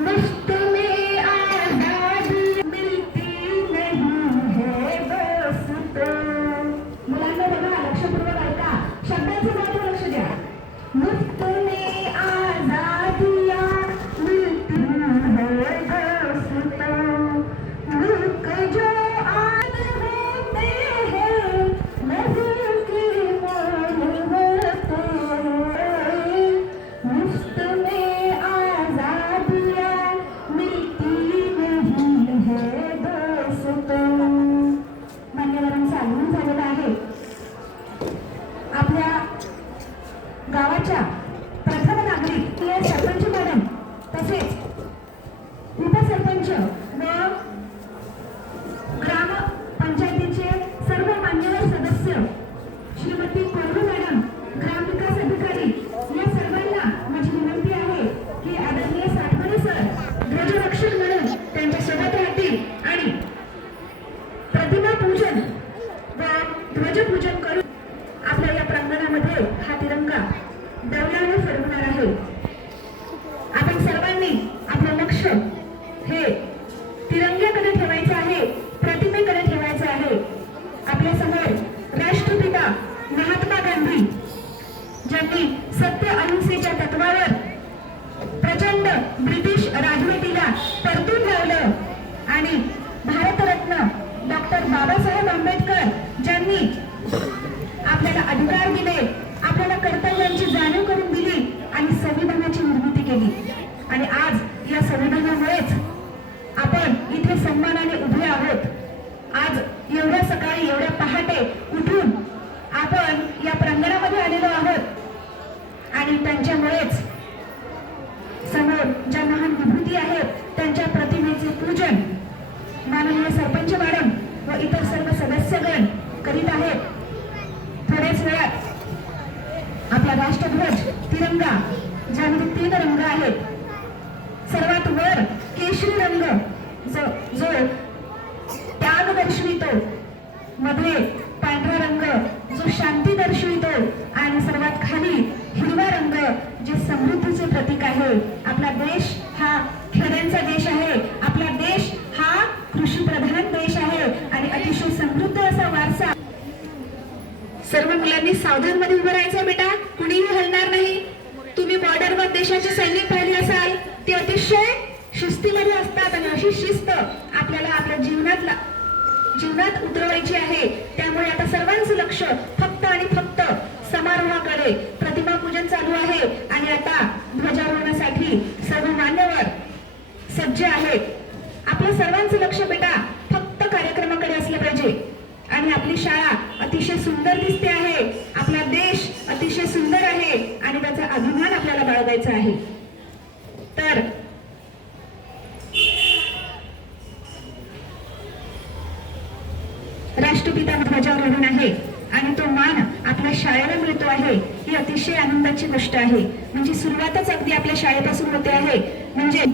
मुफ्त में आजादी मिलती नहीं है दोस्तों. मुलांना बघा, लक्षपूर्वक ऐका, शब्दाचं महत्व लक्ष द्या. मुफ्त में आजादियाँ मिलती है दोस्तों. मुल्क जो आज़ाद होते हैं मज़े की मोल होते हैं. मुफ्त में आजादियाँ मिलती नहीं है दोस्तों. मान्यवरांचं आगमन झालेलं आहे. आपल्या गावाच्या प्रथम नागरिक सरपंच मॅडम तसेच उपसरपंच व ग्राम पंचायतीचे सर्व मान्यवर सदस्य, श्रीमती कोल्हू मॅडम, ग्रामविकास अधिकारी, या सर्वांना माझी विनंती आहे की आदरणीय साठवणे सर ध्वजरक्षक म्हणून त्यांच्या सोबत राहतील आणि प्रतिमा पूजन व ध्वजपूजन करून आपल्या या प्रांगणामध्ये हा तिरंगा डौलाने फडकणार आहे. आपण सर्वांनी आपलं लक्ष हे तिरंग्याकडे ठेवायचं आहे, प्रतिमेकडे ठेवायचं आहे. आपल्या समोर राष्ट्रपिता महात्मा गांधी ज्यांनी सत्य अहिंसेच्या तत्वावर प्रचंड ब्रिटिश राजवटीला परतून लावलं आणि भारतरत्न डॉक्टर बाबासाहेब आंबेडकर ज्यांनी आपल्याला अधिकार दिले, आपल्याला कर्तव्यांची जाणीव करून दिली आणि संविधानाची निर्मिती केली. आणि आज या संविधानामुळेच आपण इथे सन्मानाने उभे आहोत. आज एवढ्या सकाळी, एवढ्या पहाटे उठून आपण या प्रांगणामध्ये आलेलो आहोत आणि त्यांच्यामुळेच समोर ज्या महान विभूती आहेत त्यांच्या प्रतिमेचे पूजन माननीय सरपंच मॅडम व इतर सर्व सदस्यगण करीत आहेत. थोड्याच वेळात आपला राष्ट्रध्वज तिरंगा ज्यामध्ये 3 रंग आहेत. सर्वात वर केशरी रंग जो त्याग दर्शवितो, मध्ये पांढरा रंग जो शांती दर्शवितो आणि सर्वात खाली हिरवा रंग जे समृद्धीचे प्रतीक आहे. आपला देश हा खेड्यांचा देश आहे. आपला देश हा कृषी प्रधान देश आहे आणि अतिशय समृद्ध असा वारसा. सर्व मुलांनी सावधान मध्ये उभं राहायचं बेटा, कुणीही हलणार नाही. तुम्ही बॉर्डरवर देशाचे सैनिक पाहिले असाल, ते अतिशय शिस्तीमध्ये असतात आणि अशी शिस्त आपल्याला आपल्या जीवनात उतरवायची आहे. त्यामुळे आता सर्वांचं लक्ष फक्त आणि फक्त समारोहाकडे. प्रतिमा पूजन चालू आहे आणि आता ध्वजारोहणासाठी सर्व मान्यवर सज्ज आहेत. आपल्या सर्वांचं लक्ष बेटा फक्त कार्यक्रमाकडे असलं पाहिजे. आणि आपली शाळा अतिशय सुंदर दिसते आहे, आपला देश अतिशय सुंदर आहे आणि त्याचा अभिमान आपल्याला बाळगायचा आहे. तर राष्ट्रपिता ध्वजारोहण आहे आणि तो मान आपल्या शाळेला मिळतो आहे, ही अतिशय आनंदाची गोष्ट आहे. म्हणजे सुरुवातच अगदी आपल्या शाळेपासून होते आहे. म्हणजे